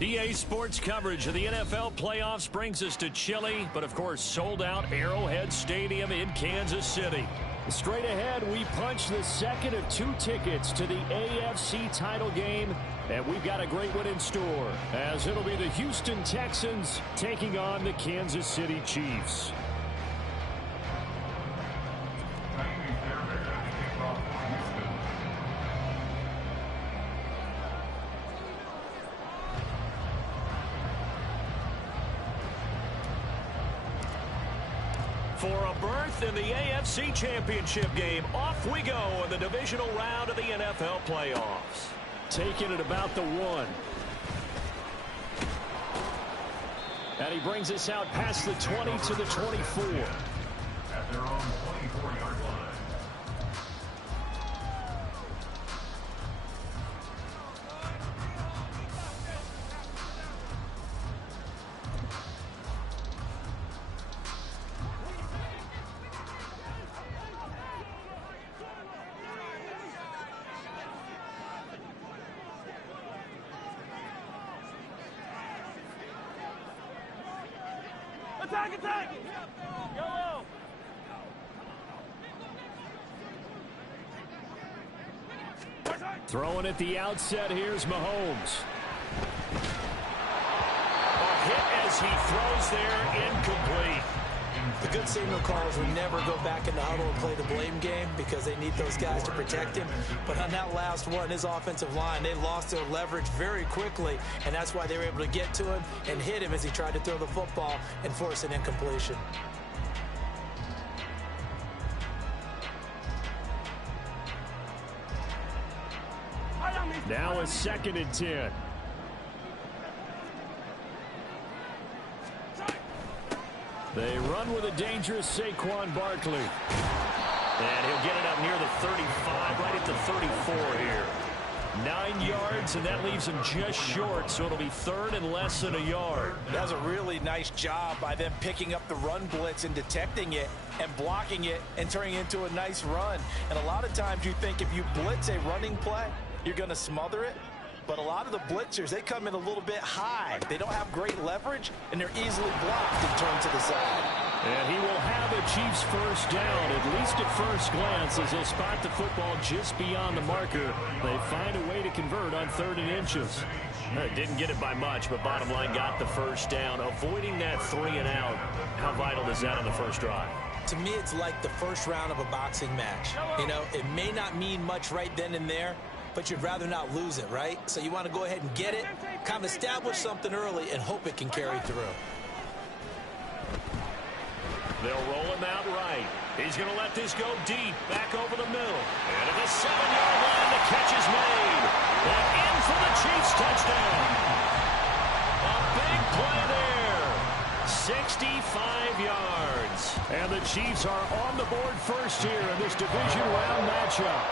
EA Sports coverage of the NFL playoffs brings us to chilly, but of course sold out Arrowhead Stadium in Kansas City. Straight ahead, we punch the second of 2 tickets to the AFC title game, and we've got a great one in store, as it'll be the Houston Texans taking on the Kansas City Chiefs. For a berth in the AFC Championship game, off we go in the divisional round of the NFL playoffs. Taking it about the 1. And he brings us out past the 20 to the 24. At their own 24-yard line. Attack! Go! Throwing at the outset, here's Mahomes. A hit as he throws there, incomplete. The good signal calls will never go back in the huddle and play the blame game because they need those guys to protect him. But on that last one, his offensive line, they lost their leverage very quickly, and that's why they were able to get to him and hit him as he tried to throw the football and force an incompletion. Now a 2nd and 10. They run with a dangerous Saquon Barkley. And he'll get it up near the 35, right at the 34 here. 9 yards, and that leaves him just short, so it'll be 3rd and less than a yard. That was a really nice job by them picking up the run blitz and detecting it and blocking it and turning it into a nice run. And a lot of times you think if you blitz a running play, you're going to smother it. But a lot of the blitzers, they come in a little bit high. They don't have great leverage, and they're easily blocked and turned to the side. And he will have a Chiefs first down, at least at first glance, as they'll spot the football just beyond the marker. They find a way to convert on 3rd and inches. Didn't get it by much, but bottom line got the first down. Avoiding that 3 and out, how vital is that on the first drive? To me, it's like the first round of a boxing match. You know, it may not mean much right then and there, but you'd rather not lose it, right? So you want to go ahead and get it, kind of establish something early, and hope it can carry through. They'll roll him out right. He's going to let this go deep, back over the middle. And at the 7-yard line, the catch is made. And in for the Chiefs touchdown. A big play there. 65 yards. And the Chiefs are on the board first here in this division round matchup.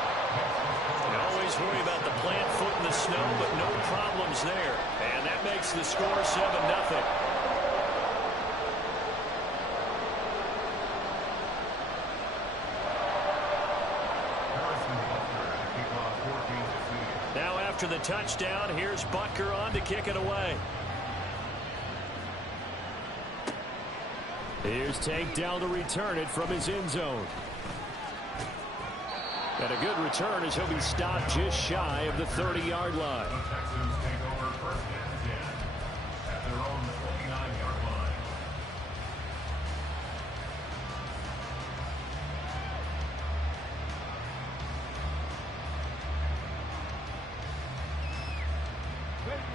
You always worry about the plant foot in the snow, but no problems there. And that makes the score 7-0. Now after the touchdown, here's Butker on to kick it away. Here's Tank down to return it from his end zone. And a good return as he'll be stopped just shy of the 30-yard line. Texans take over 1st and 10 at their own 29-yard line.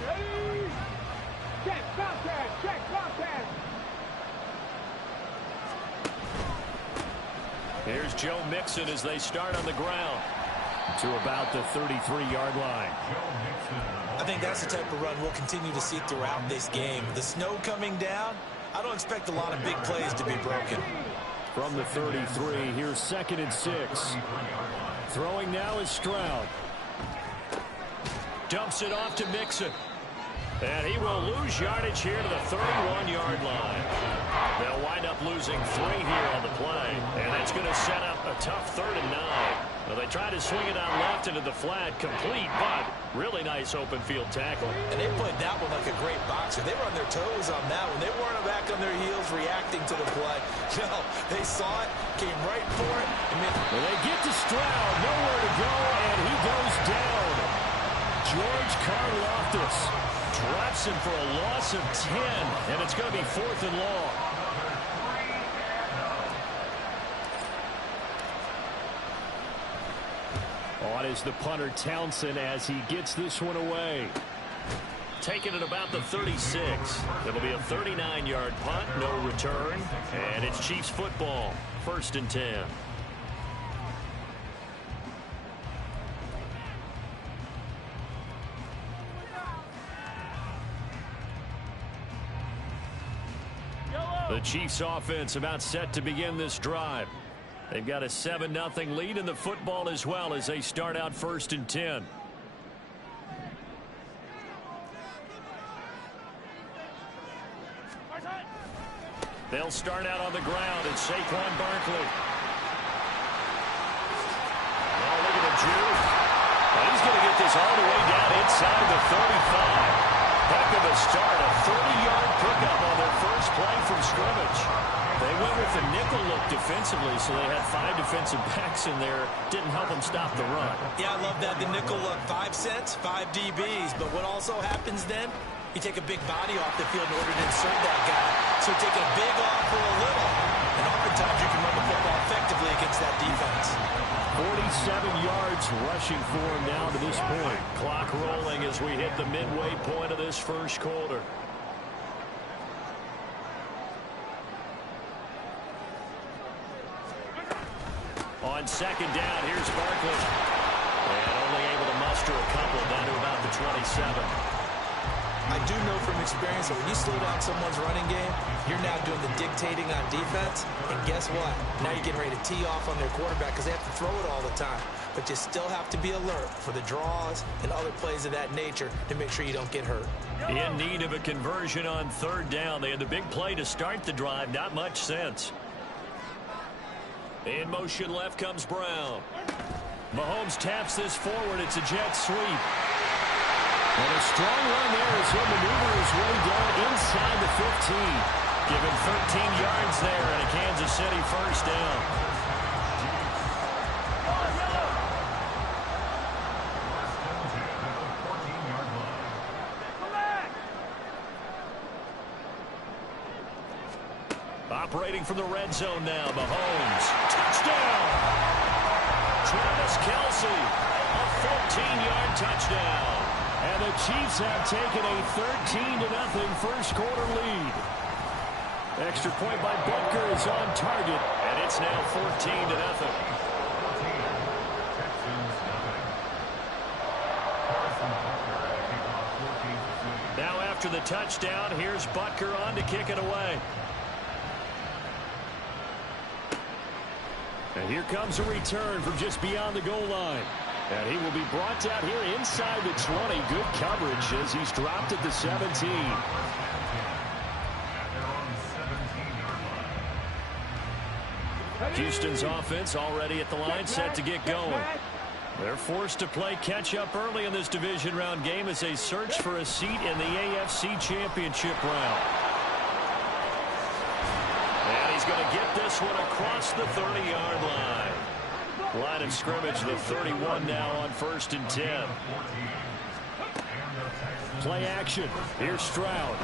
Ready? Check, contact, check, contact. Here's Joe Mixon as they start on the ground to about the 33-yard line. I think that's the type of run we'll continue to see throughout this game. The snow coming down, I don't expect a lot of big plays to be broken. From the 33, here's 2nd and 6. Throwing now is Stroud. Dumps it off to Mixon. And he will lose yardage here to the 31-yard line. They'll wind up losing 3 here on the play. And that's going to set up a tough 3rd and 9. Well, they Tried to swing it out left into the flat, complete, but really nice open field tackle. And they played that one like a great boxer. They were on their toes on that one. They weren't back on their heels reacting to the play. No, they saw it, came right for it. Well, they get to Stroud, nowhere to go, and he goes down. George Karlaftis drops him for a loss of 10, and it's going to be 4th and long. On is the punter Townsend as he gets this one away. Taking it about the 36. It'll be a 39-yard punt, no return, and it's Chiefs football, 1st and 10. The Chiefs offense about set to begin this drive. They've got a 7-0 lead in the football as well as they start out 1st and 10. They'll start out on the ground at Saquon Barkley. Oh, look at him, Drew. Well, he's going to get this all the way down inside the 35. Heck of a start, a 30-yard pickup on their first play from scrimmage. They went with the nickel look defensively, so they had 5 defensive backs in there. Didn't help them stop the run. Yeah, I love that, the nickel look. 5 cents, 5 DBs. But what also happens then, you take a big body off the field in order to insert that guy. So taking a big off for a little. And oftentimes you can run the football effectively against that defense. 47 yards rushing for him now to this point. Clock rolling as we hit the midway point of this first quarter. On 2nd down, here's Barkley. And only able to muster a couple down to about the 27. I do know from experience that when you slow down someone's running game, you're now doing the dictating on defense. And guess what? Now you're getting ready to tee off on their quarterback because they have to throw it all the time. But you still have to be alert for the draws and other plays of that nature to make sure you don't get hurt. In need of a conversion on 3rd down. They had the big play to start the drive. Not much sense. In motion left comes Brown. Mahomes taps this forward. It's a jet sweep. And a strong run there as he'll maneuver his way down inside the 15. Given 13 yards there and a Kansas City first down. Operating from the red zone now, Mahomes. Touchdown! Travis Kelce, a 14-yard touchdown. And the Chiefs have taken a 13-0 first quarter lead. Extra point by Butker is on target, and it's now 14-0. Now after the touchdown, here's Butker on to kick it away. And here comes a return from just beyond the goal line. And he will be brought out here inside the 20. Good coverage as he's dropped at the 17. Houston's offense already at the line, set to get going. They're forced to play catch-up early in this division round game as they search for a seat in the AFC Championship round. And he's going to get this one across the 30-yard line. Line of scrimmage, the 31 now on 1st and 10. Play action. Here's Stroud.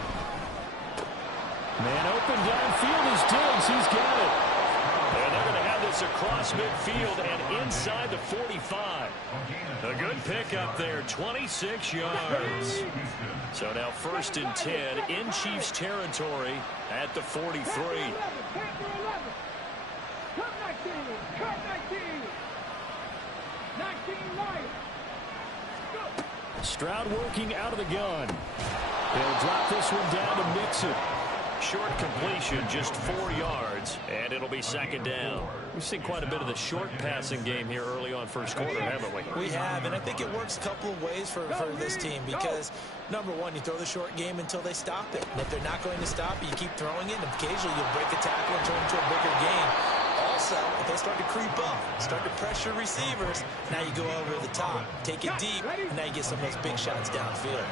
Man open downfield is Diggs. He's got it. And they're going to have this across midfield and inside the 45. A good pickup there, 26 yards. So now 1st and 10 in Chiefs territory at the 43. Stroud working out of the gun. They'll drop this one down to Mixon. Short completion, just 4 yards, and it'll be 2nd down. We've seen quite a bit of the short passing game here early on first quarter, haven't we? We have, and I think it works a couple of ways for this team because, number one, you throw the short game until they stop it. And if they're not going to stop it, you keep throwing it, and occasionally you'll break a tackle and turn it into a bigger game. Also, if they start to creep up, start to pressure receivers. Now you go over the top, take it deep, and now you get some of those big shots downfield.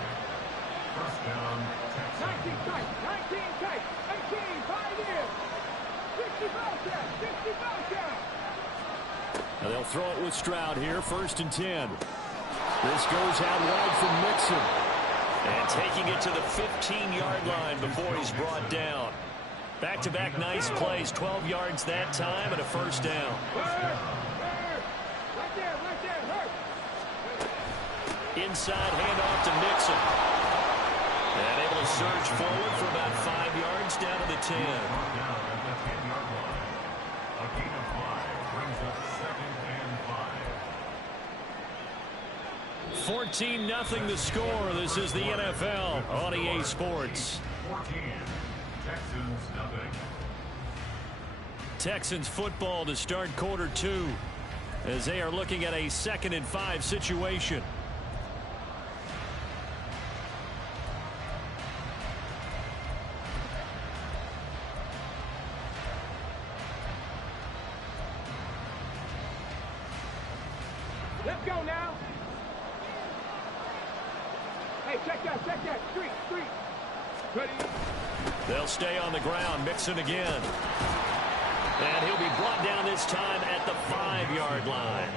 First down, 19 tight, 19 tight, 18, 5 years. 60 Bowcat, 60 Bowcat. Now they'll throw it with Stroud here, 1st and 10. This goes out wide from Mixon. And taking it to the 15-yard line before he's brought down. Back-to-back nice plays, 12 yards that time and a 1st down. Right there, hurt. Inside handoff to Mixon. And able to surge forward for about 5 yards down to the 10. down at the 10-yard line. A gain of 5 brings up 2nd and 5. 14-0 the score. This is the NFL on EA Sports. 14. Texans nothing. Texans football to start quarter 2 as they are looking at a 2nd and 5 situation. Let's go now. Hey, check that, street. Ready? They'll stay on the ground. Mixon again. And he'll be brought down this time at the 5-yard line.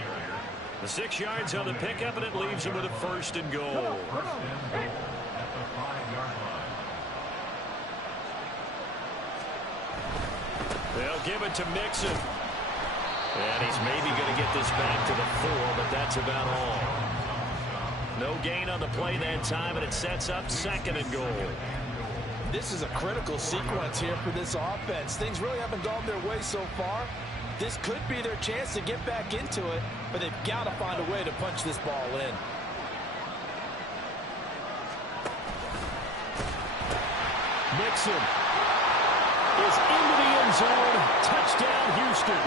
The 6 yards on the pickup, and it leaves him with a 1st and goal. First and goal at the 5-yard line. They'll give it to Mixon. And he's maybe going to get this back to the 4, but that's about all. No gain on the play that time, and it sets up 2nd and goal. This is a critical sequence here for this offense. Things really haven't gone their way so far. This could be their chance to get back into it, but they've got to find a way to punch this ball in. Mixon is into the end zone. Touchdown, Houston.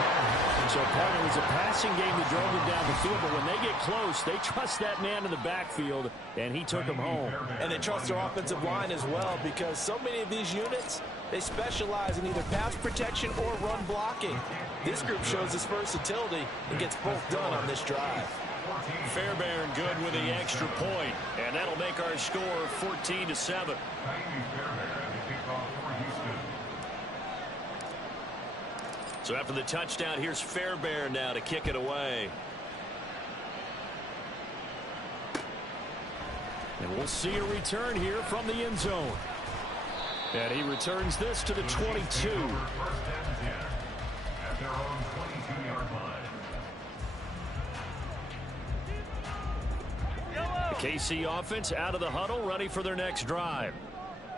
So, partner, it was a passing game that drove them down the field, but when they get close, they trust that man in the backfield, and he took him home. And they trust their offensive line as well, because so many of these units, they specialize in either pass protection or run blocking. This group shows its versatility and gets both done on this drive. Fairbairn good with the extra point, and that'll make our score 14-7. So after the touchdown, here's Fairbairn now to kick it away. And we'll see a return here from the end zone. And he returns this to the 22. First and 10 at their own 22-yard line. The KC offense out of the huddle, ready for their next drive.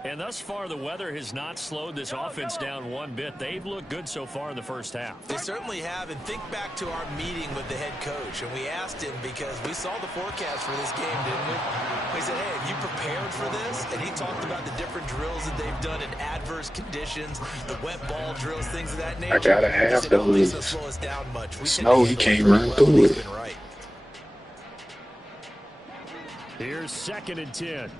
And thus far, the weather has not slowed this offense down one bit. They've looked good so far in the first half. They certainly have, and think back to our meeting with the head coach, and we asked him because we saw the forecast for this game, didn't we? We said, hey, have you prepared for this? And he talked about the different drills that they've done in adverse conditions, the wet ball drills, things of that nature. I gotta have said, oh, those. slow us down much. We Snow, he can't run through it. Right. Here's 2nd and 10.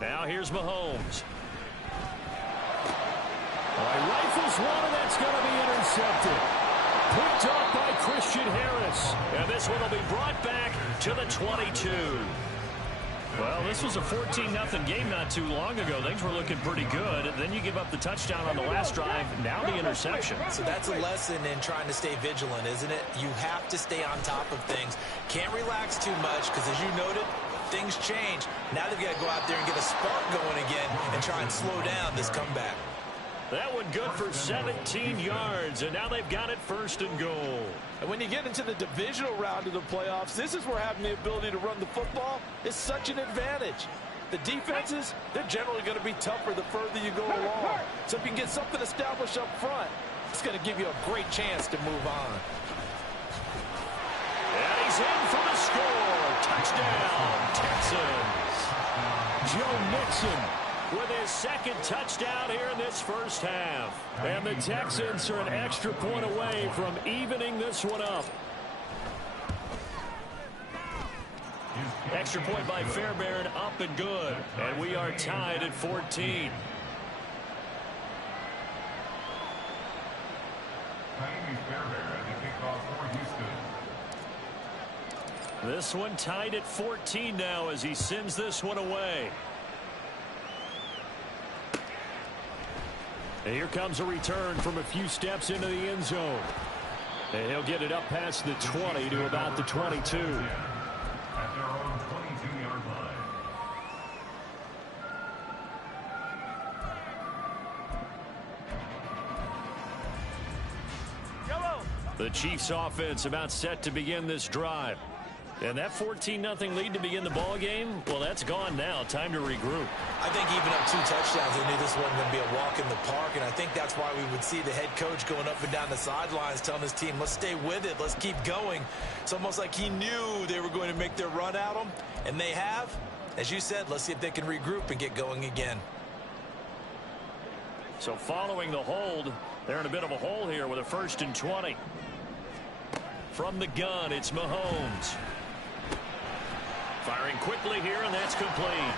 Now here's Mahomes. Rifles one, and that's going to be intercepted. Picked off by Christian Harris. And this one will be brought back to the 22. Well, this was a 14-0 game not too long ago. Things were looking pretty good. And then you give up the touchdown on the last drive. Now the interception. So that's a lesson in trying to stay vigilant, isn't it? You have to stay on top of things. Can't relax too much because, as you noted, things change. Now they've got to go out there and get a spark going again and try and slow down this comeback. That one good for 17 yards, and now they've got it 1st and goal. And when you get into the divisional round of the playoffs, this is where having the ability to run the football is such an advantage. The defenses, they're generally going to be tougher the further you go along. So if you can get something established up front, it's going to give you a great chance to move on. And he's in for the score. Touchdown, Texans. Joe Mixon with his 2nd touchdown here in this first half. And the Texans are an extra point away from evening this one up. Extra point by Fairbairn, up and good. And we are tied at 14. Fairbairn, the kickoff for Houston. This one tied at 14 now as he sends this one away. And here comes a return from a few steps into the end zone. And he'll get it up past the 20 to about the 22. At their own 22-yard line. The Chiefs offense about set to begin this drive. And that 14-0 lead to begin the ball game, well, that's gone now. Time to regroup. I think even up 2 touchdowns, they knew this wasn't going to be a walk in the park, and I think that's why we would see the head coach going up and down the sidelines telling his team, let's stay with it, let's keep going. It's almost like he knew they were going to make their run at him, and they have. As you said, let's see if they can regroup and get going again. So following the hold, they're in a bit of a hole here with a 1st and 20. From the gun, it's Mahomes. Firing quickly here, and that's complete.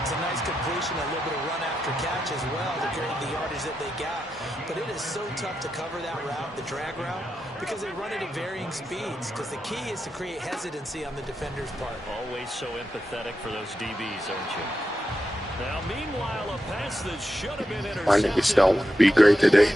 It's a nice completion, a little bit of run after catch as well to carry the yardage that they got. But it is so tough to cover that route, the drag route, because they run it at varying speeds. Because the key is to create hesitancy on the defender's part. Always so empathetic for those DBs, aren't you? Now, meanwhile, a pass that should have been intercepted. My niggas don't want to be great today.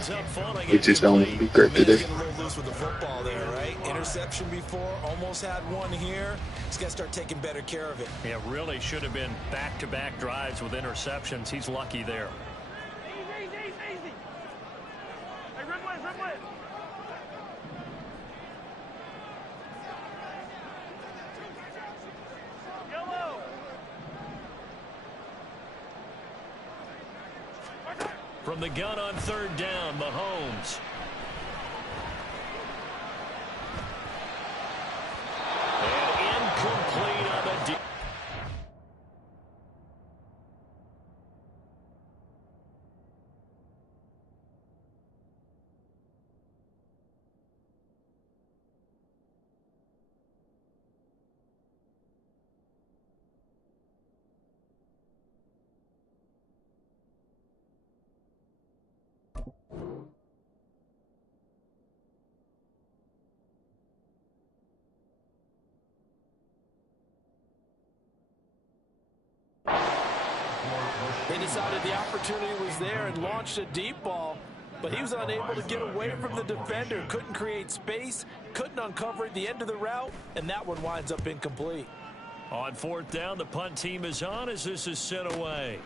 We just don't want to be great today. Getting a little loose with the football there, right? Interception before, almost had one here. He's got to start taking better care of it. Yeah, really should have been back-to-back drives with interceptions. He's lucky there. Easy. Hey, run with. Yellow. From the gun on 3rd down, Mahomes. And incomplete on the deep. They decided the opportunity was there and launched a deep ball, but he was unable to get away from the defender. Couldn't create space, couldn't uncover at the end of the route, and that one winds up incomplete. On 4th down, the punt team is on as this is sent away.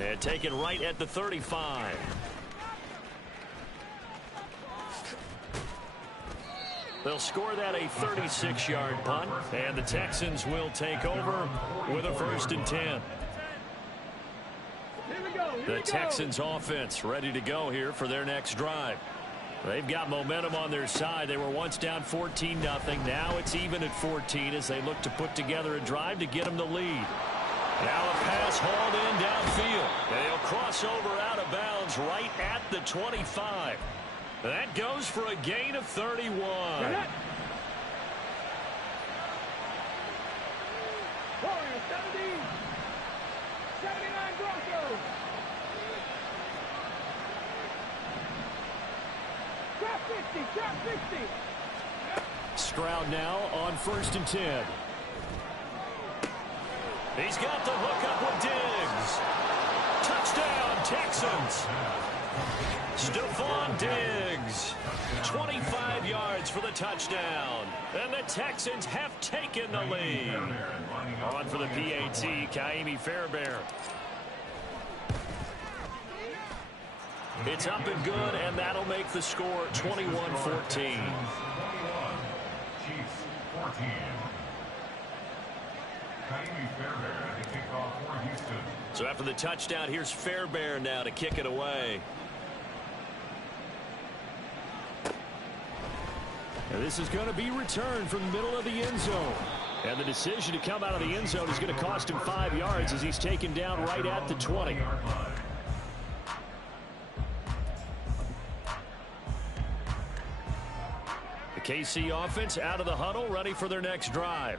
And taken right at the 35. They'll score that a 36-yard punt, and the Texans will take over with a 1st and 10. The Texans offense ready to go here for their next drive. They've got momentum on their side. They were once down 14-0. Now it's even at 14 as they look to put together a drive to get them the lead. Now a pass hauled in downfield. And he'll cross over out of bounds right at the 25. That goes for a gain of 31. Warriors 70, 79 Broncos. Trap 50. Stroud now on 1st and 10. He's got the hook up with Diggs. Touchdown, Texans. Stephon Diggs. 25 yards for the touchdown. And the Texans have taken the lead. On for the PAT, Kaimi Fairbairn. It's up and good, and that'll make the score 21-14. 21, Chiefs 14. Kaimi Fairbairn, the kickoff for Houston. So after the touchdown, here's Fairbairn now to kick it away. And this is going to be returned from the middle of the end zone. And the decision to come out of the end zone is going to cost him 5 yards as he's taken down right at the 20. The KC offense out of the huddle, ready for their next drive.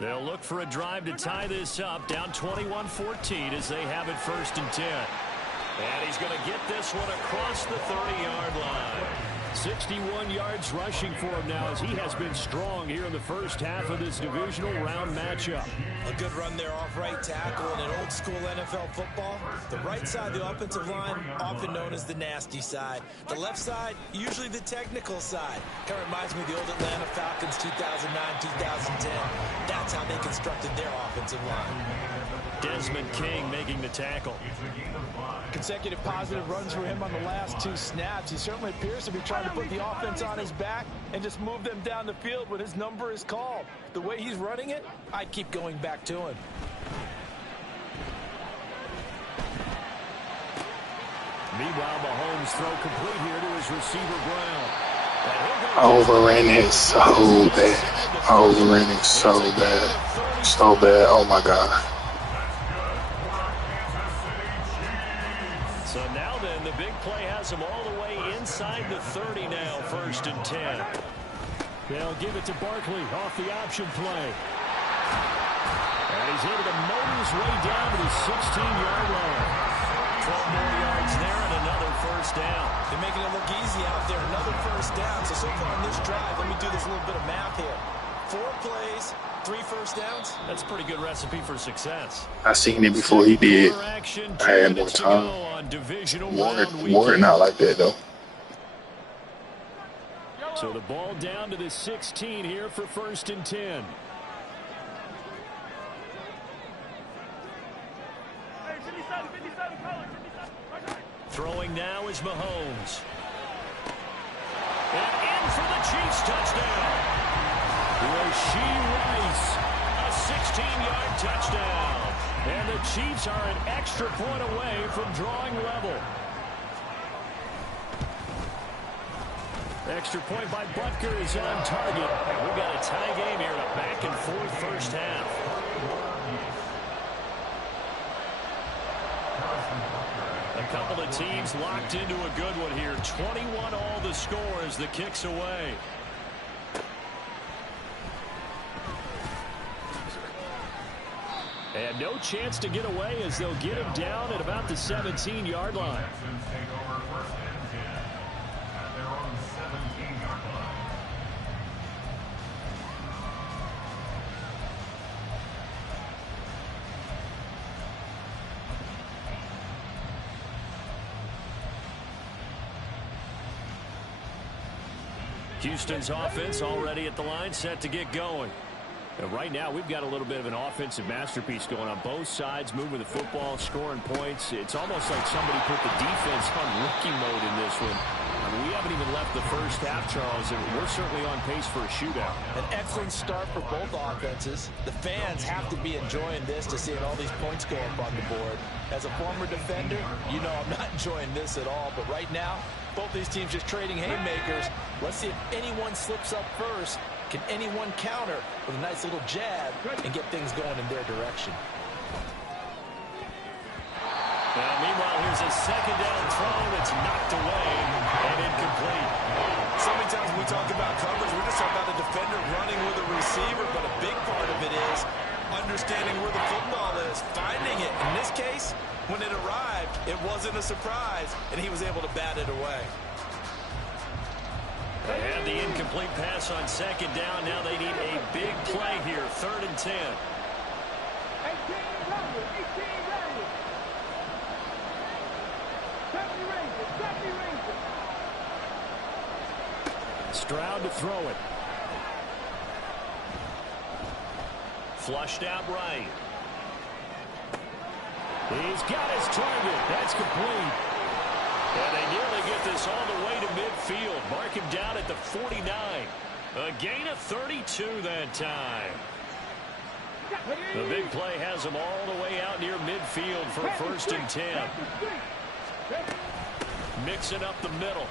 They'll look for a drive to tie this up, down 21-14 as they have it 1st and 10. And he's going to get this one across the 30-yard line. 61 yards rushing for him now as he has been strong here in the first half of this divisional round matchup. A good run there off right tackle in an old school NFL football. The right side, the offensive line, often known as the nasty side. The left side, usually the technical side. Kind of reminds me of the old Atlanta Falcons 2009-2010. That's how they constructed their offensive line. Desmond King making the tackle. Consecutive positive runs for him on the last 2 snaps. He certainly appears to be trying to put the offense on his back and just move them down the field when his number is called. The way he's running it, I'd keep going back to him. Meanwhile, Mahomes throw complete here to his receiver Brown. I overran it so bad. I overran it so bad. So bad. Oh my God. So now then, the big play has him all the way inside the 30 now, 1st and 10. They'll give it to Barkley off the option play. And he's able to motor his way down to the 16-yard line. 12 more yards there and another 1st down. They're making it look easy out there. Another 1st down. So far on this drive, let me do this little bit of math here. 4 plays, 3 1st downs. That's a pretty good recipe for success. I seen it before he did. I had more time. More not like that though. So the ball down to the 16 here for 1st and 10. Throwing now is Mahomes. And in for the Chiefs touchdown. Rashee Rice, a 16-yard touchdown. And the Chiefs are an extra point away from drawing level. Extra point by Butker is on target. And we've got a tie game here in a back-and-forth first half. A couple of teams locked into a good one here. 21 all the score as the kick's away. And no chance to get away as they'll get him down at about the 17-yard line. Houston's offense already at the line, set to get going. And right now, we've got a little bit of an offensive masterpiece going on both sides, moving the football, scoring points. It's almost like somebody put the defense on rookie mode in this one. I mean, we haven't even left the first half, Charles, and we're certainly on pace for a shootout. An excellent start for both offenses. The fans have to be enjoying this to seeing all these points go up on the board. As a former defender, you know I'm not enjoying this at all. But right now, both these teams just trading haymakers. Let's see if anyone slips up first. Can anyone counter with a nice little jab and get things going in their direction? Now, meanwhile, here's a second down throw that's knocked away and incomplete. So many times when we talk about coverage, we're just talking about a defender running with a receiver, but a big part of it is understanding where the football is, finding it. In this case, when it arrived, it wasn't a surprise, and he was able to bat it away. They had the incomplete pass on second down. Now they need a big play here, 3rd and 10. 18 Rangers. 70 Rangers. Stroud to throw it. Flushed out right. He's got his target. That's complete. And they nearly get this all the way to midfield. Mark him down at the 49. A gain of 32 that time. The big play has them all the way out near midfield for 1st and 10. Mixing up the middle.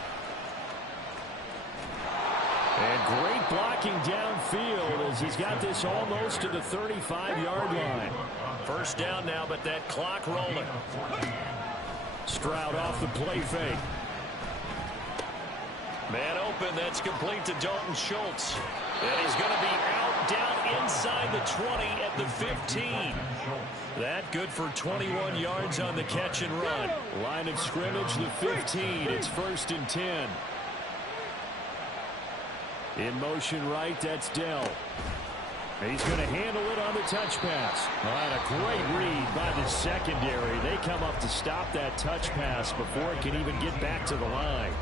And great blocking downfield as he's got this almost to the 35-yard line. 1st down now, but that clock rolling. Stroud off the play fake. Man open, that's complete to Dalton Schultz. And he's going to be out down inside the 20 at the 15. That good for 21 yards on the catch and run. Line of scrimmage, the 15. It's 1st and 10. In motion right, that's Dell. He's going to handle it on the touch pass. All right, a great read by the secondary. They come up to stop that touch pass before it can even get back to the line.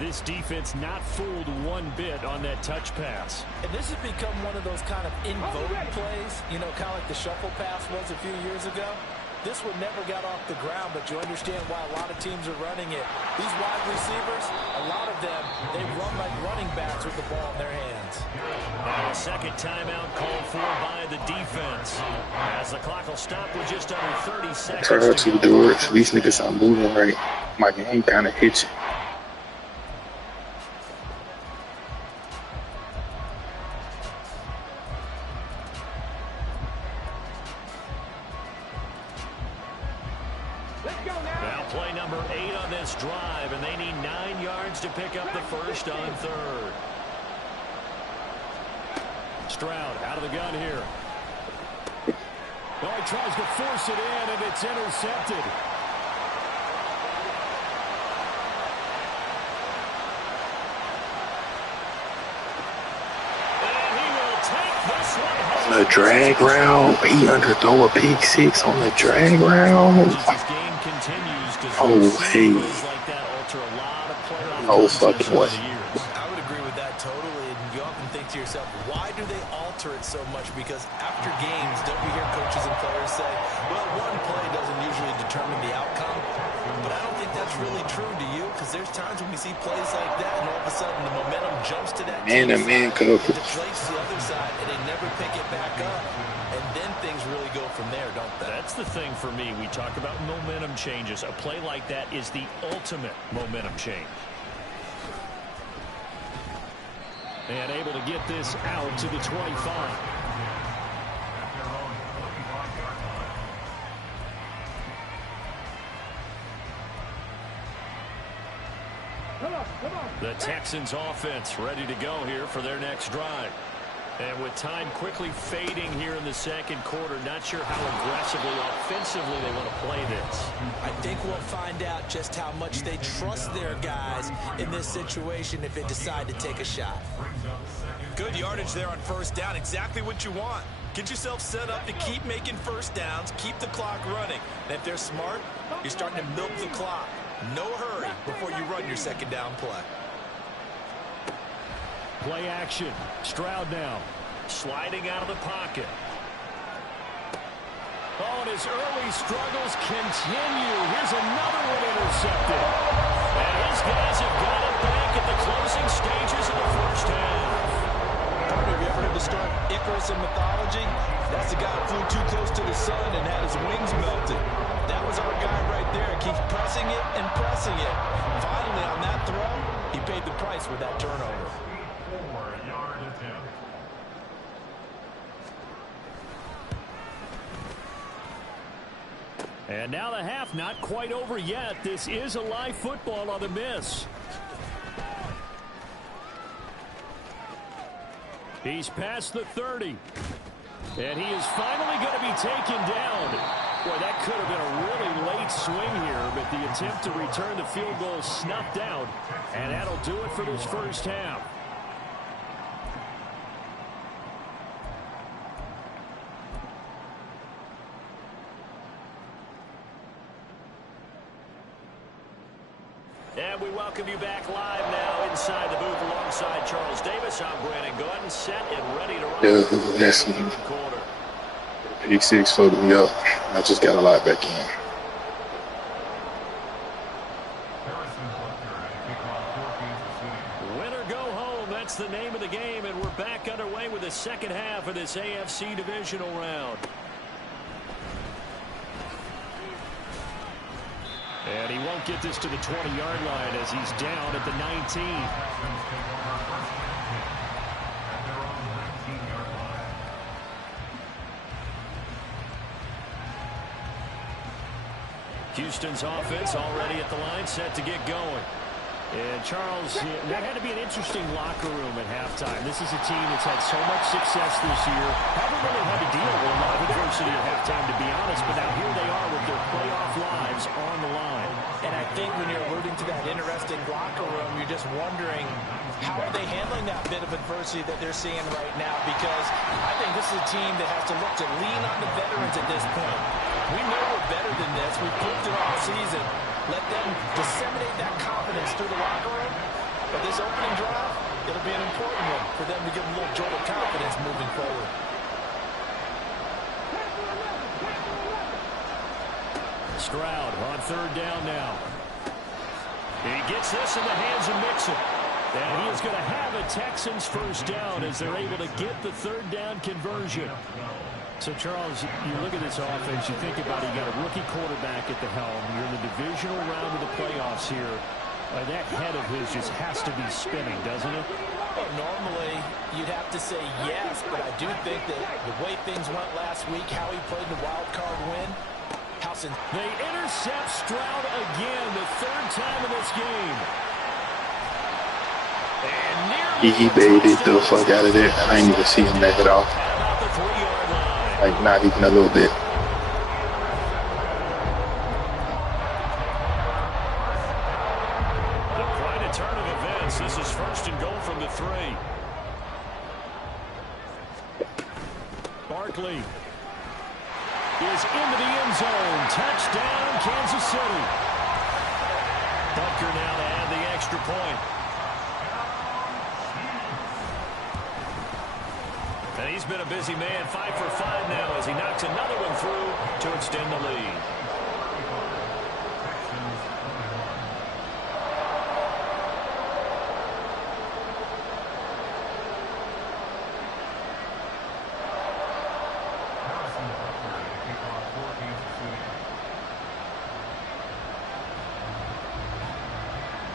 This defense not fooled one bit on that touch pass. And this has become one of those kind of in vogue plays, you know, kind of like the shuffle pass was a few years ago. This one never got off the ground, but you understand why a lot of teams are running it. These wide receivers, a lot of them, they run like running backs with the ball in their hands. Now a second timeout called for by the defense. As the clock will stop with just under 30 seconds. Try to do it. These niggas are moving right. My game kind of hits you. Now play number 8 on this drive, and they need 9 yards to pick up the first on 3rd. Stroud out of the gun here. Oh, he tries to force it in, and it's intercepted. And he will take this one home. On the drag route, he underthrow a pick 6 on the drag route. Oh, hey. No fucking way. I would agree with that totally. And you often think to yourself, why do they alter it so much? Because after games, don't we hear coaches and players say, well, one play doesn't usually determine the outcome. But I don't think that's really true, do you? Because there's times when we see plays like that, and all of a sudden the momentum jumps to that Man-to-man coverage. deflates the other side, and they never pick it back up. And then things really go from there, don't they? That's the thing for me. We talk about momentum changes. A play like that is the ultimate momentum change. And able to get this out to the 25. The Texans offense ready to go here for their next drive. And with time quickly fading here in the second quarter, not sure how aggressively, offensively they want to play this. I think we'll find out just how much they trust their guys in this situation if they decide to take a shot. Good yardage there on 1st down. Exactly what you want. Get yourself set up to keep making 1st downs, keep the clock running. And if they're smart, you're starting to milk the clock. No hurry before you run your 2nd down play. Play action. Stroud now. Sliding out of the pocket. Oh, and his early struggles continue. Here's another one intercepted. And his guys have got it back at the closing stages of the first half. Have you ever heard the story of Icarus in mythology? That's the guy who flew too close to the sun and had his wings melted. That was our guy right there. Keeps pressing it and pressing it. Finally, on that throw, he paid the price with that turnover. 4-yard attempt. And now the half not quite over yet. This is a live football on the miss. He's past the 30. And he is finally going to be taken down. Boy, that could have been a really late swing here, but the attempt to return the field goal snuffed out. And that'll do it for this first half. And we welcome you back live now inside the booth alongside Charles Davis. I'm Brandon Gordon, set and ready to run. Yeah, that's pick 6 floated me up. I just got a lot back in. Win or go home, that's the name of the game, and we're back underway with the second half of this AFC divisional round. And he won't get this to the 20-yard line as he's down at the 19. Houston's offense already at the line, set to get going. And Charles, that had to be an interesting locker room at halftime. This is a team that's had so much success this year. Haven't really had to deal with a lot of adversity at halftime, to be honest. But now here they are with their playoff lives on the line. And I think when you're alluding to that interesting locker room, you're just wondering how are they handling that bit of adversity that they're seeing right now? Because I think this is a team that has to look to lean on the veterans at this point. We know we're better than this. We've proved it all season. Let them disseminate that confidence through the locker room. But this opening drive, it'll be an important one for them to give them a little jolt of confidence moving forward. Stroud on third down now. He gets this in the hands of Mixon. And he is going to have a Texans first down as they're able to get the third down conversion. So, Charles, you look at this offense, you think about it, you got a rookie quarterback at the helm. You're in the divisional round of the playoffs here. That head of his just has to be spinning, doesn't it? Well, normally, you'd have to say yes, but I do think that the way things went last week, how he played the wild card win, they intercept Stroud again, the third time in this game. He baited the fuck out of there. I didn't even see him back at all. Like, not even a little bit. Quite a turn of events. This is first and goal from the 3. Barkley is into the end zone. Touchdown, Kansas City. Butker now to add the extra point. And he's been a busy man, 5 for 5 now as he knocks another one through to extend the lead.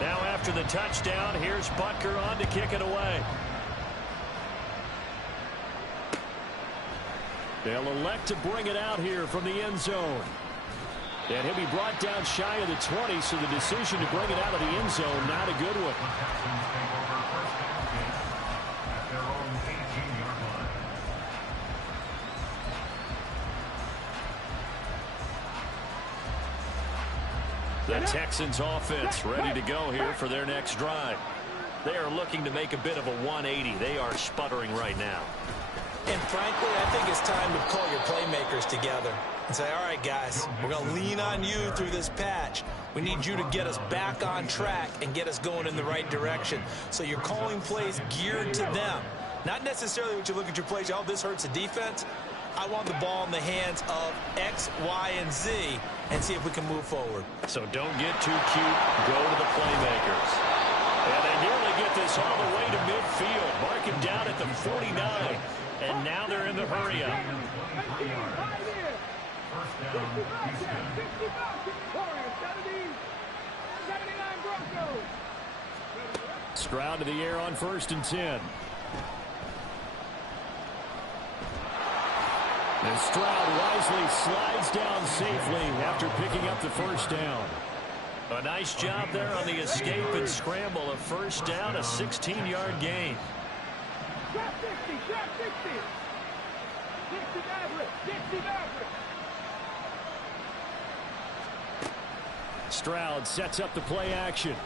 Now after the touchdown, here's Butker on to kick it away. They'll elect to bring it out here from the end zone. And he'll be brought down shy of the 20, so the decision to bring it out of the end zone, not a good one. The Texans offense ready to go here for their next drive. They are looking to make a bit of a 180. They are sputtering right now. And frankly, I think it's time to call your playmakers together and say, all right, guys, we're going to lean on you through this patch. We need you to get us back on track and get us going in the right direction. So you're calling plays geared to them. Not necessarily when you look at your plays, oh, this hurts the defense. I want the ball in the hands of X, Y, and Z and see if we can move forward. So don't get too cute. Go to the playmakers. And they nearly get this all the way to midfield. Mark him down at the 49. And now they're in the hurry up. Stroud to the air on 1st and 10. And Stroud wisely slides down safely after picking up the first down. A nice job there on the escape and scramble. A first down, a 16-yard gain. Drop 60, drop 60. 60 average, 60 average. Stroud sets up the play action.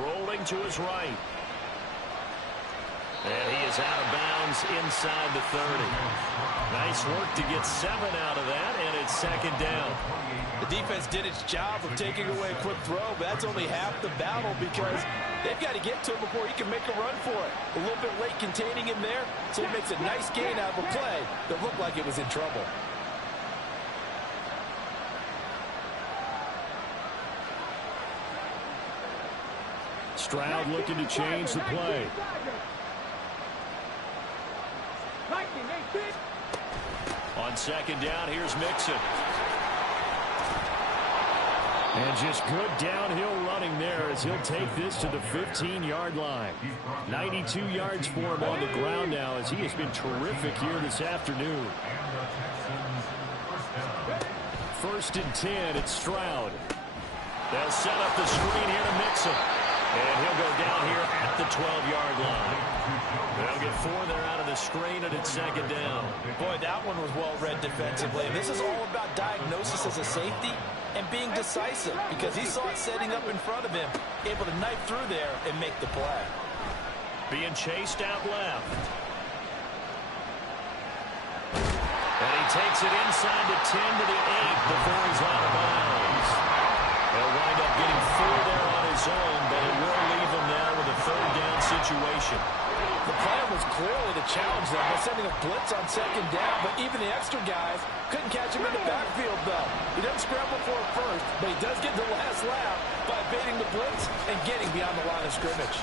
Rolling to his right. And he is out of bounds inside the 30. Nice work to get 7 out of that, and it's 2nd down. The defense did its job of taking away a quick throw, but that's only half the battle because they've got to get to him before he can make a run for it. A little bit late containing him there, so he makes a nice gain out of a play that looked like it was in trouble. Stroud looking to change the play. On 2nd down, here's Mixon. And just good downhill running there as he'll take this to the 15-yard line. 92 yards for him on the ground now as he has been terrific here this afternoon. 1st and 10, it's Stroud. They'll set up the screen here to Mixon. And he'll go down here at the 12-yard line. They'll get 4 there out of the screen, and it's second down. Boy, that one was well read defensively. And this is all about diagnosis as a safety and being decisive, because he saw it setting up in front of him, able to knife through there and make the play. Being chased out left. And he takes it inside the 10 to the 8 before he's out of bounds. He'll wind up getting 4 there on his own, but it will leave him now with a third down situation. The plan was clearly to challenge them by sending a blitz on second down, but even the extra guys couldn't catch him in the backfield, though. He doesn't scramble for it first, but he does get the last lap by evading the blitz and getting beyond the line of scrimmage.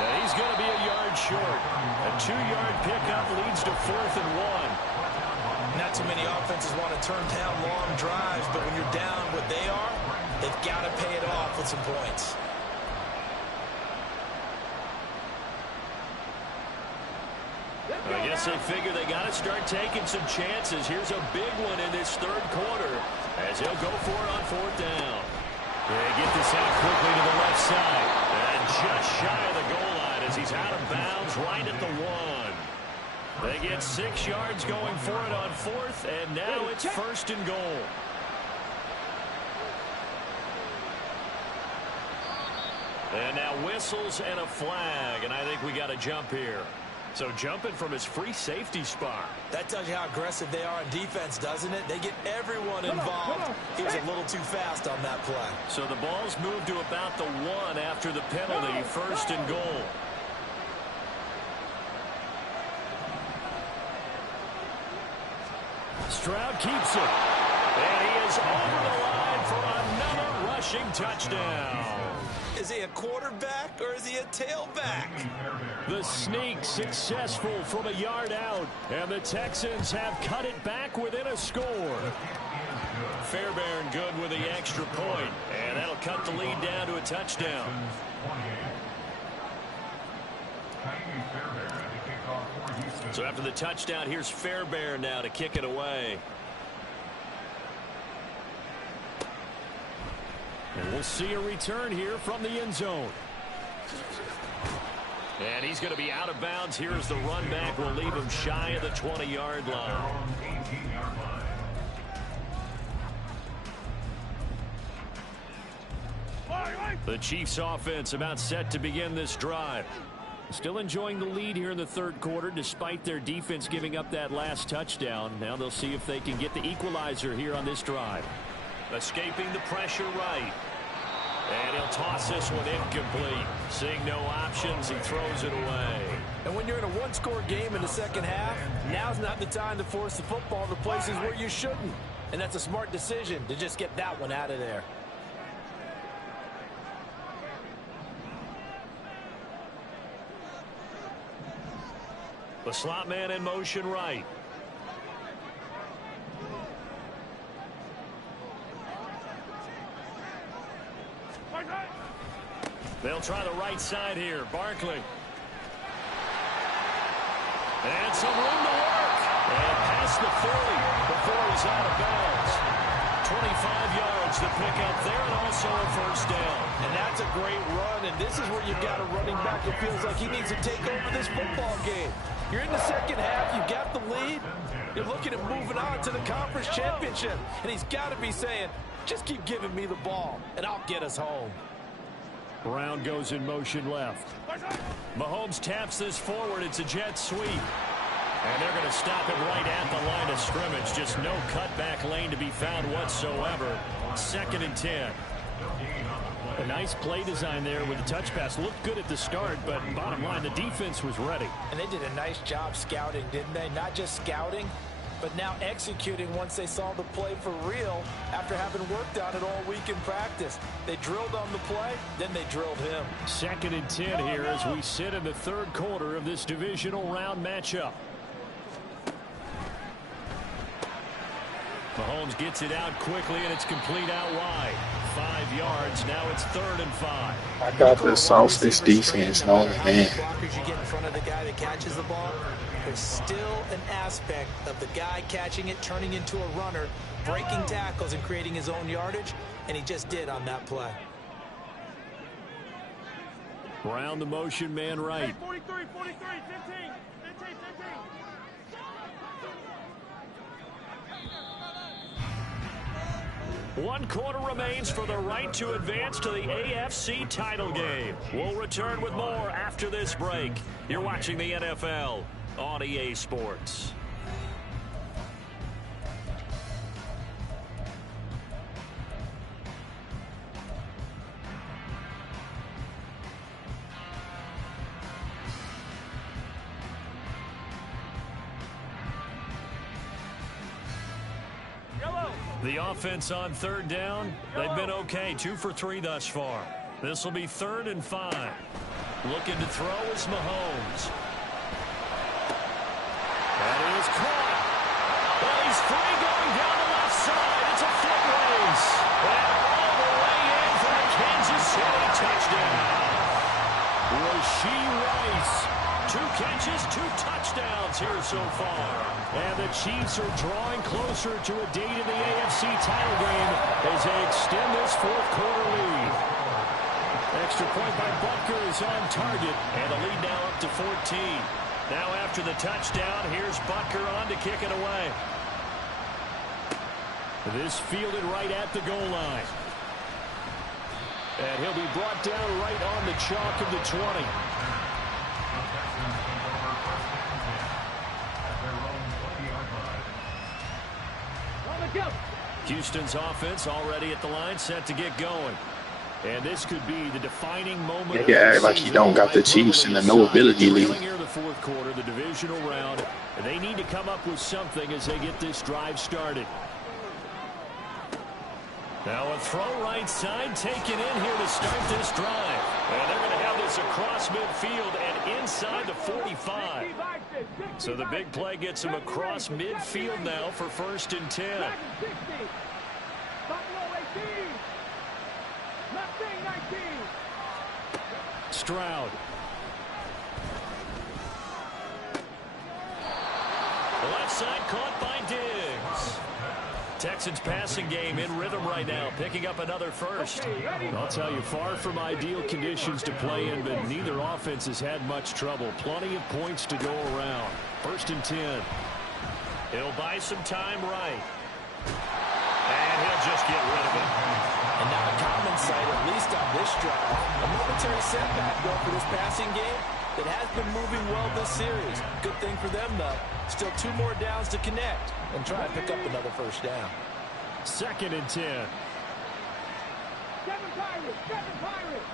And he's going to be a yard short. A 2-yard pickup leads to 4th and 1. Not too many offenses want to turn down long drives, but when you're down what they are, they've got to pay it off with some points. I guess they figure they got to start taking some chances. Here's a big one in this third quarter as he'll go for it on 4th down. They get this out quickly to the left side. And just shy of the goal line as he's out of bounds right at the 1. They get 6 yards going for it on 4th, and now it's 1st and goal. And now whistles and a flag, and I think we got a jump here. So jumping from his free safety spot. That tells you how aggressive they are on defense, doesn't it? They get everyone involved. He was a little too fast on that play. So the ball's moved to about the 1 after the penalty, 1st and goal. Stroud keeps it. And he is over the line for another rushing touchdown. Is he a quarterback or is he a tailback? The sneak successful from a yard out, and the Texans have cut it back within a score. Fairbairn good with the extra point, and that'll cut the lead down to a touchdown. So after the touchdown, here's Fairbairn now to kick it away. And we'll see a return here from the end zone. And he's going to be out of bounds. Here's the run back. Will leave him shy of the 20-yard line. The Chiefs offense about set to begin this drive. Still enjoying the lead here in the third quarter despite their defense giving up that last touchdown. Now they'll see if they can get the equalizer here on this drive. Escaping the pressure right. And he'll toss this one incomplete. Seeing no options, he throws it away. And when you're in a one-score game in the second half, now's not the time to force the football in the places where you shouldn't. And that's a smart decision to just get that one out of there. The slot man in motion right. They'll try the right side here. Barkley. And some room to work. And past the 40 before he's out of bounds. 25 yards to pick up there, and also a first down. And that's a great run, and this is where you've got a running back that feels like he needs to take over this football game. You're in the second half. You've got the lead. You're looking at moving on to the conference championship. And he's got to be saying, just keep giving me the ball, and I'll get us home. Brown goes in motion left. Mahomes taps this forward. It's a jet sweep. And they're going to stop him right at the line of scrimmage. Just no cutback lane to be found whatsoever. 2nd and 10. A nice play design there with the touch pass. Looked good at the start, but bottom line, the defense was ready. And they did a nice job scouting, didn't they? Not just scouting, but now executing once they saw the play for real after having worked on it all week in practice. They drilled on the play, then they drilled him. 2nd and 10 here as we sit in the third quarter of this divisional round matchup. Mahomes gets it out quickly, and it's complete out wide. 5 yards. Now it's 3rd and 5. I got the softest defense known to man. Blockers you get in front of the guy that catches the ball. There's still an aspect of the guy catching it, turning into a runner, breaking tackles and creating his own yardage, and he just did on that play. Around the motion man right. 43, 43, 15, 15, 15. 1 quarter remains for the right to advance to the AFC title game. We'll return with more after this break. You're watching the NFL on EA Sports. The offense on 3rd down, they've been okay, 2 for 3 thus far. This will be 3rd and 5. Looking to throw is Mahomes. That is caught. Well, he's free going down the left side. It's a foot race. And all the way in for a Kansas City touchdown. Rashee Rice. 2 catches, 2 touchdowns here so far. And the Chiefs are drawing closer to a date in the AFC title game as they extend this 4th quarter lead. Extra point by Butker is on target, and the lead now up to 14. Now after the touchdown, here's Butker on to kick it away. This fielded right at the goal line. And he'll be brought down right on the chalk of the 20. Houston's offense already at the line, set to get going. And this could be the defining moment. Yeah, act like you don't got the Chiefs in the no ability league. Here in the 4th quarter, the divisional round, and they need to come up with something as they get this drive started. Now a throw right side taken in here to start this drive. And they're going to have this across midfield and inside the 45. So the big play gets him across midfield now for 1st and 10. Stroud. The left side caught by Diggs. Texans passing game in rhythm right now, picking up another first. I'll tell you, far from ideal conditions to play in, but neither offense has had much trouble. Plenty of points to go around. 1st and 10. He'll buy some time right. And he'll just get rid of it. And now a common sight, at least on this drive. A momentary setback, though, for this passing game that has been moving well this series. Good thing for them, though. Still 2 more downs to connect and try and pick up another 1st down. 2nd and 10. 7 Pirates, 7 Pirates.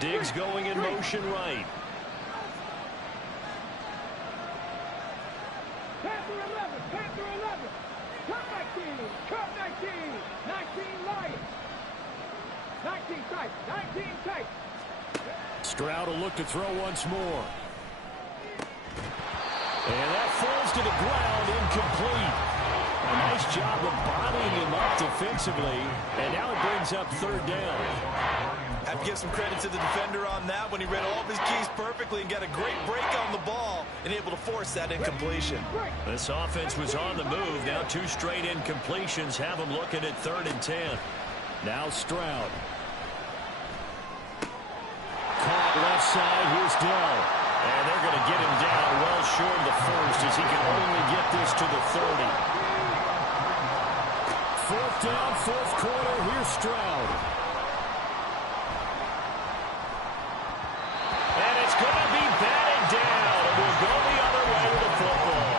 Diggs going in motion right. Panther 11, Panther 11. Cut 19, cut 19. 19 Lions. 19 tight, 19 tight. Stroud will look to throw once more. And that falls to the ground, incomplete. A nice job of bodying him up defensively. And now it brings up 3rd down. I have to give some credit to the defender on that when he read all of his keys perfectly and got a great break on the ball and able to force that incompletion. This offense was on the move. Now 2 straight incompletions have them looking at 3rd and 10. Now Stroud. Caught left side. Here's Dell. And they're going to get him down well short of the 1st as he can only get this to the 30. 4th down, 4th quarter. Here's Stroud. And it's going to be batted down. And we'll go the other way with the football.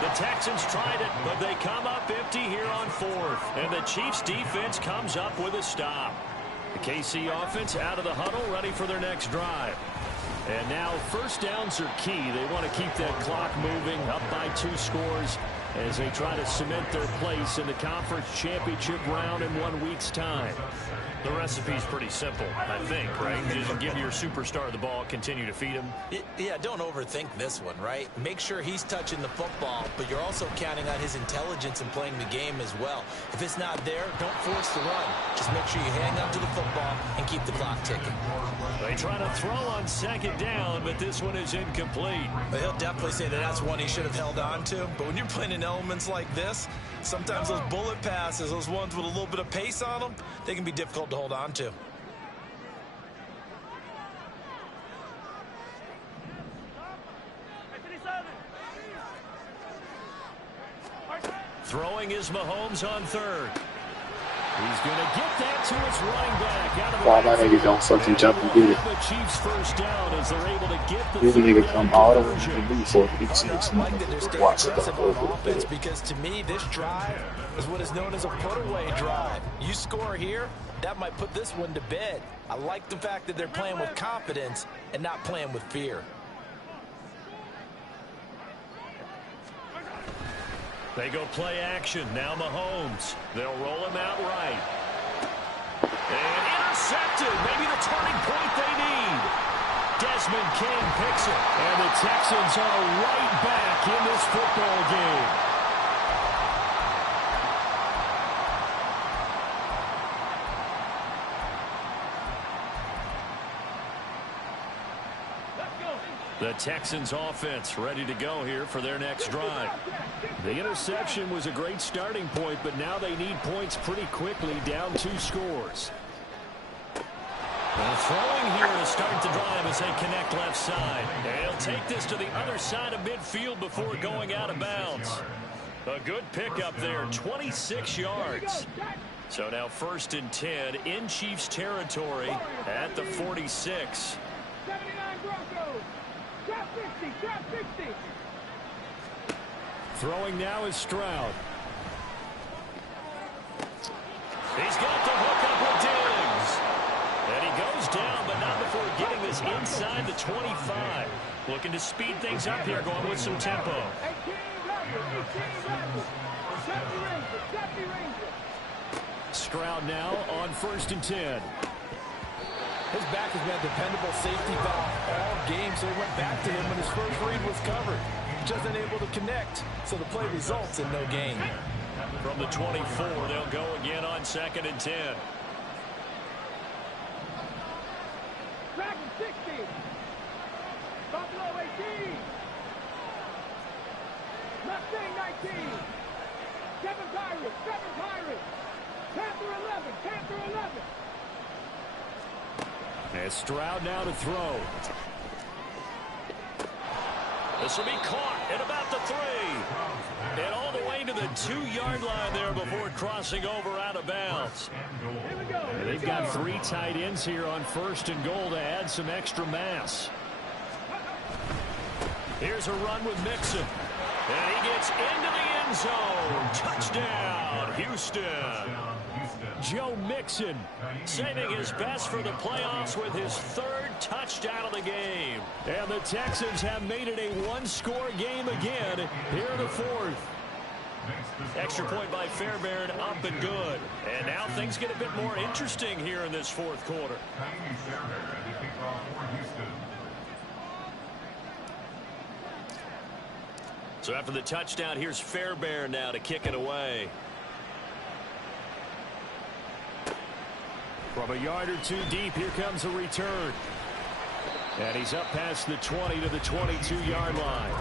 The Texans tried it, but they come up empty here on 4th. And the Chiefs defense comes up with a stop. The KC offense out of the huddle, ready for their next drive. And now 1st downs are key. They want to keep that clock moving, up by 2 scores as they try to cement their place in the conference championship round in 1 week's time. The recipe's pretty simple, I think, right? Just give your superstar the ball, continue to feed him. Yeah, don't overthink this one, right? Make sure he's touching the football, but you're also counting on his intelligence in playing the game as well. If it's not there, don't force the run. Just make sure you hang on to the football and keep the clock ticking. They try to throw on 2nd down, but this one is incomplete. But he'll definitely say that that's one he should have held on to. But when you're playing an elements like this, sometimes those bullet passes, those ones with a little bit of pace on them, they can be difficult to hold on to. Throwing is Mahomes on third. He's going to get that to his running back. Out of Why my nigga don't fucking jump and get it? the Chiefs first down as they're able to get the This nigga come all the way to conversion. the lead for 56 I like that they're staying Watch it aggressive go on over offense the because to me, this drive is what is known as a put-away drive. You score here, that might put this one to bed. I like the fact that they're playing with confidence and not playing with fear. They go play action. Now Mahomes. They'll roll him out right. And intercepted. Maybe the turning point they need. Desmond King picks it. And the Texans are right back in this football game. The Texans offense ready to go here for their next drive. The interception was a great starting point, but now they need points pretty quickly, down 2 scores. Well, throwing here to start the drive as they connect left side. They'll take this to the other side of midfield before going out of bounds. A good pickup there, 26 yards. So now 1st and 10 in Chiefs territory at the 46. 79 Broncos. Trap 60, trap 60. Throwing now is Stroud. He's got the hook up with Diggs. And he goes down, but not before getting this inside the 25. Looking to speed things up here, going with some tempo. 18 Raiders, 18 Raiders. Safety Ranger, safety Ranger. Stroud now on 1st and 10. His back has been a dependable safety valve all game, so he went back to him when his first read was covered. Just unable to connect, so the play results in no gain. From the 24, they'll go again on 2nd and 10. Dragon 60. Buffalo 18. Mustang 19. 7 Pirates, 7 Pirates. Panther 11, Panther 11. And Stroud now to throw. This will be caught at about the 3. And all the way to the 2-yard line there before crossing over out of bounds. Here we go. And they've got 3 tight ends here on 1st and goal to add some extra mass. Here's a run with Mixon. And he gets into the end zone. Touchdown, Houston. Joe Mixon saving his best for the playoffs with his 3rd touchdown of the game. And the Texans have made it a 1-score game again here in the 4th. Extra point by Fairbairn, up and good. And now things get a bit more interesting here in this 4th quarter. So after the touchdown, here's Fairbairn now to kick it away. From a yard or 2 deep, here comes a return. And he's up past the 20 to the 22-yard line.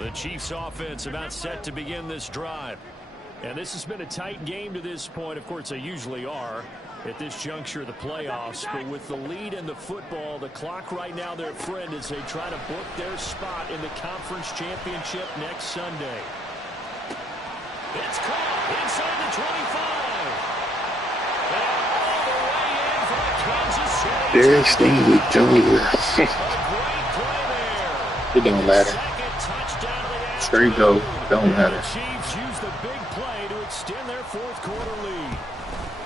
The Chiefs offense about set to begin this drive. And this has been a tight game to this point. Of course, they usually are at this juncture of the playoffs. But with the lead in the football, the clock right now their friend as they try to book their spot in the conference championship next Sunday. It's caught inside the 25. And all the way in for the Kansas City. Derek Stingley Jr. Great play there. It don't matter. Second touchdown of the Straight go. Don't matter. The Chiefs use the big play to extend their 4th quarter lead.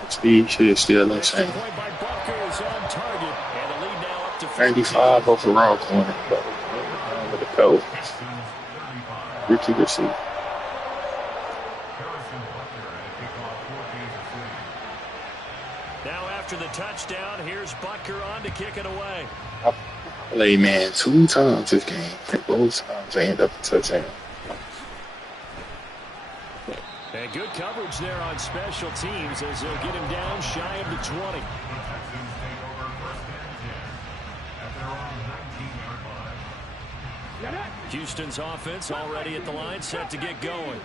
Speed shit still the Extra same. point by Butker is on target, and the lead now up to 95 overall corner. With the code. Ricky receiver. Now after the touchdown, here's Butker on to kick it away. I played man 2 times this game. And both times they end up a touchdown. And Good coverage there on special teams as they'll get him down shy of the 20. The Texans take over first and 10 at their own 19-yard line. Houston's offense already at the line, set to get going.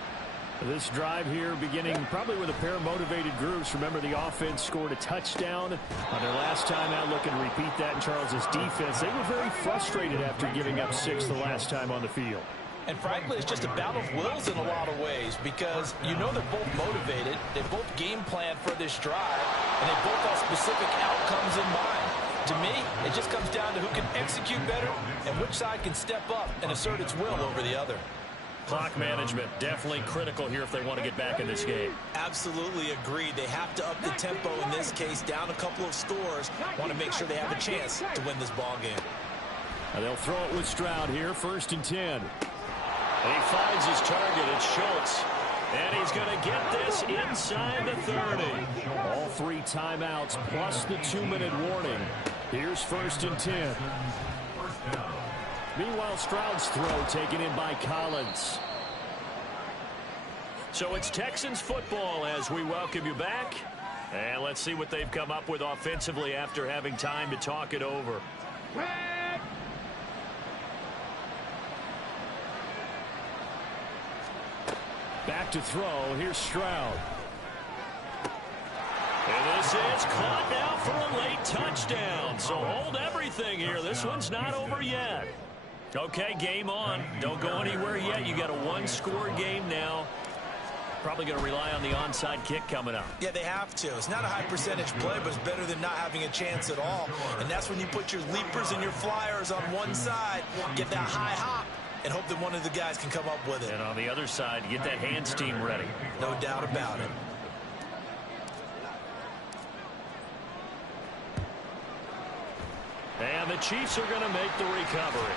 This drive here beginning probably with a pair of motivated groups. Remember, the offense scored a touchdown on their last time out. Looking to repeat that in Charles's defense. They were very frustrated after giving up 6 the last time on the field. And frankly, it's just a battle of wills in a lot of ways because you know they're both motivated. They both game plan for this drive, and they both have specific outcomes in mind. To me, it just comes down to who can execute better and which side can step up and assert its will over the other. Clock management definitely critical here if they want to get back in this game. Absolutely agreed. They have to up the tempo in this case, down a couple of scores. Want to make sure they have a chance to win this ball game. Now they'll throw it with Stroud here, 1st and 10. And he finds his target. It's Schultz. And he's going to get this inside the 30. All 3 timeouts plus the 2-minute warning. Here's 1st and 10. Meanwhile, Stroud's throw taken in by Collins. So it's Texans football as we welcome you back. And let's see what they've come up with offensively after having time to talk it over. Back to throw. Here's Stroud. And this is caught now for a late touchdown. So hold everything here. This one's not over yet. Okay, game on. Don't go anywhere yet. You got a 1-score game now. Probably going to rely on the onside kick coming up. Yeah, they have to. It's not a high percentage play, but it's better than not having a chance at all. And that's when you put your leapers and your flyers on one side, get that high hop, and hope that one of the guys can come up with it. And on the other side, get that hands team ready. No doubt about it. And the Chiefs are going to make the recovery.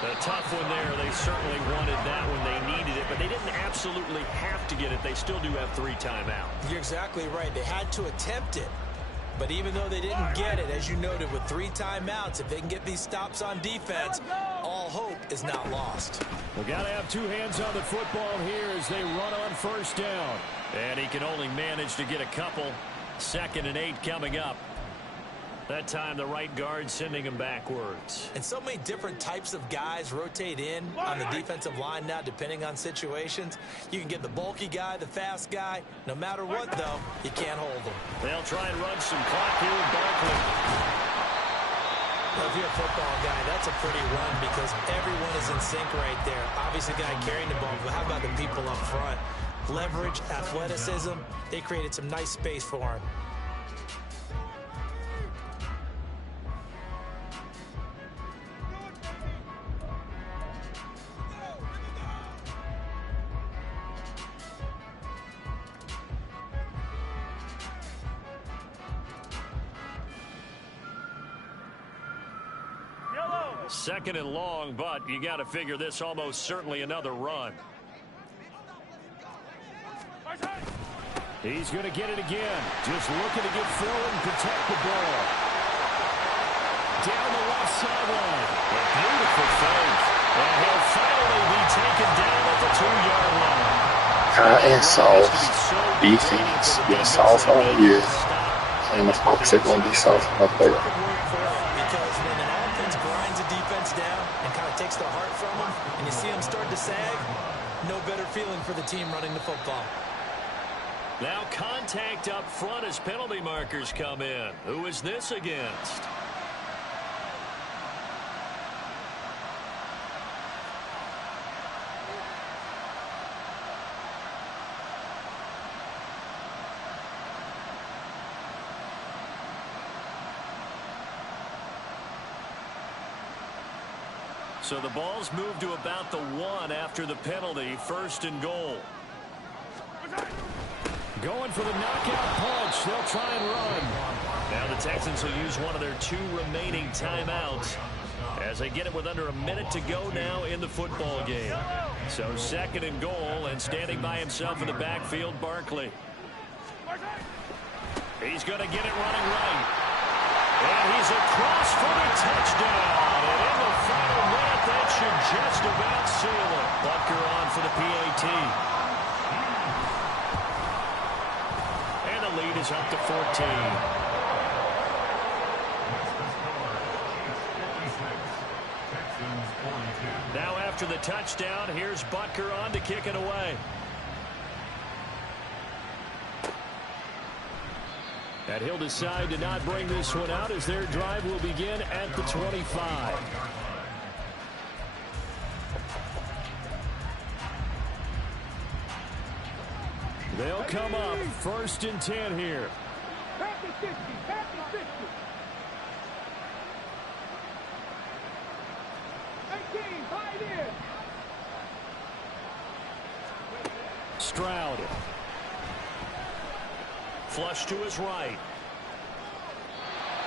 A tough one there. They certainly wanted that when they needed it, but they didn't absolutely have to get it. They still do have 3 timeouts. You're exactly right. They had to attempt it. But even though they didn't get it, as you noted, with 3 timeouts, if they can get these stops on defense, all hope is not lost. We got to have 2 hands on the football here as they run on 1st down. And he can only manage to get a couple. 2nd and 8 coming up. That time the right guard sending him backwards. And so many different types of guys rotate in on the defensive line now, depending on situations. You can get the bulky guy, the fast guy. No matter what, though, you can't hold them. They'll try and run some clock here with Barkley. Well, if you're a football guy, that's a pretty run because everyone is in sync right there. Obviously, the guy carrying the ball, but how about the people up front? Leverage, athleticism, they created some nice space for him. Second and long, but you got to figure this almost certainly another run. He's going to get it again. Just looking to get forward and protect the ball. Down the left sideline. A beautiful fake. And he'll finally be taken down at the 2-yard line. High and soft. Defense. Being soft all year. And of course, they're going to be soft up there. Because when an offense grinds a defense down and kind of takes the heart from them, and you see them start to sag, no better feeling for the team running the football. Now contact up front as penalty markers come in. Who is this against? So the ball's moved to about the 1 after the penalty. 1st and goal. Going for the knockout punch. They'll try and run. Now the Texans will use one of their 2 remaining timeouts as they get it with under a minute to go now in the football game. So 2nd and goal, and standing by himself in the backfield, Barkley. He's going to get it running right. And he's across for the touchdown. And in the final minute, that should just about seal it. Butker on for the PAT. is up to 14. Now after the touchdown, here's Butker on to kick it away. And he'll decide to not bring this one out as their drive will begin at the 25. They'll come up 1st and 10 here. Back to 50, back to 50. 18, fight in. Stroud. Flush to his right.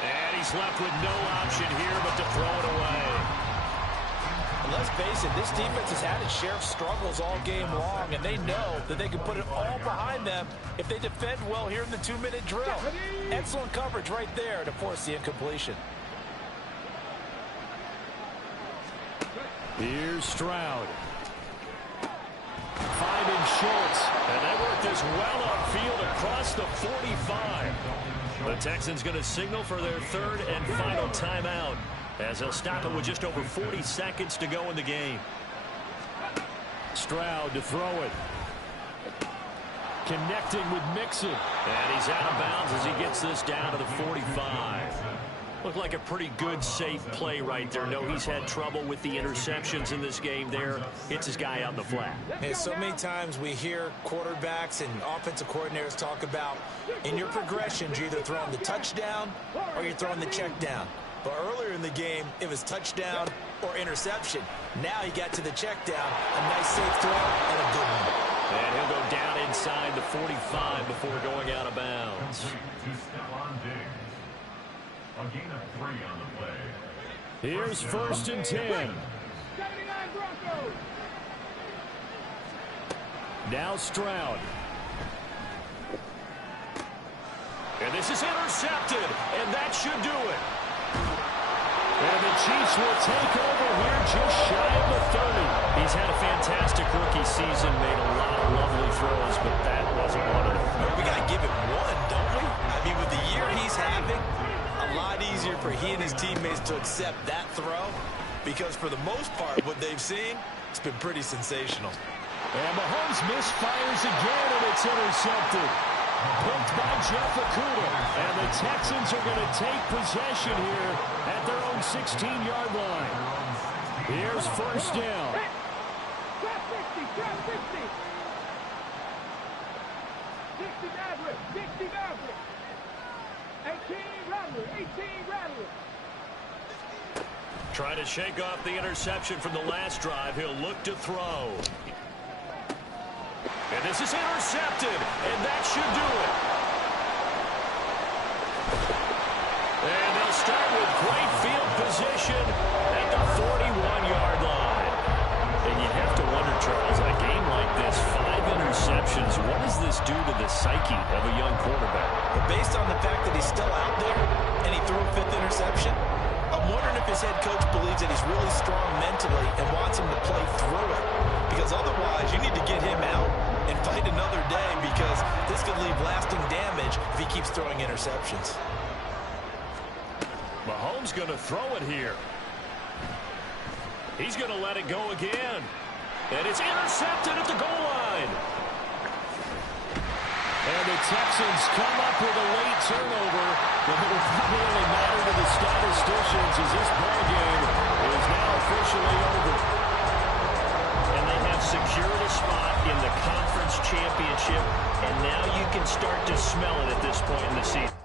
And he's left with no option here but to throw it away. And let's face it, this defense has had its share of struggles all game long, and they know that they can put it all behind them if they defend well here in the 2-minute drill. Excellent coverage right there to force the incompletion. Here's Stroud. Finding Schultz. And they work this well upfield across the 45. The Texans going to signal for their 3rd and final timeout as they'll stop it with just over 40 seconds to go in the game. Stroud to throw it. Connecting with Mixon. And he's out of bounds as he gets this down to the 45. Looked like a pretty good, safe play right there. No, he's had trouble with the interceptions in this game there. Hits his guy out in the flat. Hey, so many times we hear quarterbacks and offensive coordinators talk about in your progressions, you're either throwing the touchdown or you're throwing the check down. But earlier in the game, it was touchdown or interception. Now he got to the check down, a nice safe throw and a good one. And he'll go down inside the 45 before going out of bounds. A gain of 3 on the play. Here's 1st and 10. 79 Broncos. Now Stroud. And this is intercepted, and that should do it. And the Chiefs will take over here just shy of the 30. He's had a fantastic rookie season, made a lot of lovely throws, but that wasn't one of them. We got to give it one, don't we? I mean, with the year he's having, a lot easier for he and his teammates to accept that throw because for the most part, what they've seen, it's been pretty sensational. And Mahomes misfires again, and it's intercepted. Picked by Jeff Okuda. And the Texans are going to take possession here at their own 16-yard line. Here's 1st down. Trap 60, trap 60. 60 Maverick, 60 Maverick. 18 Rattler, 18 Rattler. Trying to shake off the interception from the last drive. He'll look to throw. And this is intercepted, and that should do it. And they'll start with great field position at the 41-yard line. And you have to wonder, Charles, in a game like this, 5 interceptions, what does this do to the psyche of a young quarterback? But based on the fact that he's still out there and he threw a 5th interception, I'm wondering if his head coach believes that he's really strong mentally and wants him to play through it. Because otherwise, you need to get him out and fight another day because this could leave lasting damage if he keeps throwing interceptions. Mahomes going to throw it here. He's going to let it go again. And it's intercepted at the goal line. And the Texans come up with a late turnover, but it will not really matter to the statisticians as this ball game is now officially over. And they have secured a spot in the conference championship, and now you can start to smell it at this point in the season.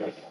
bad.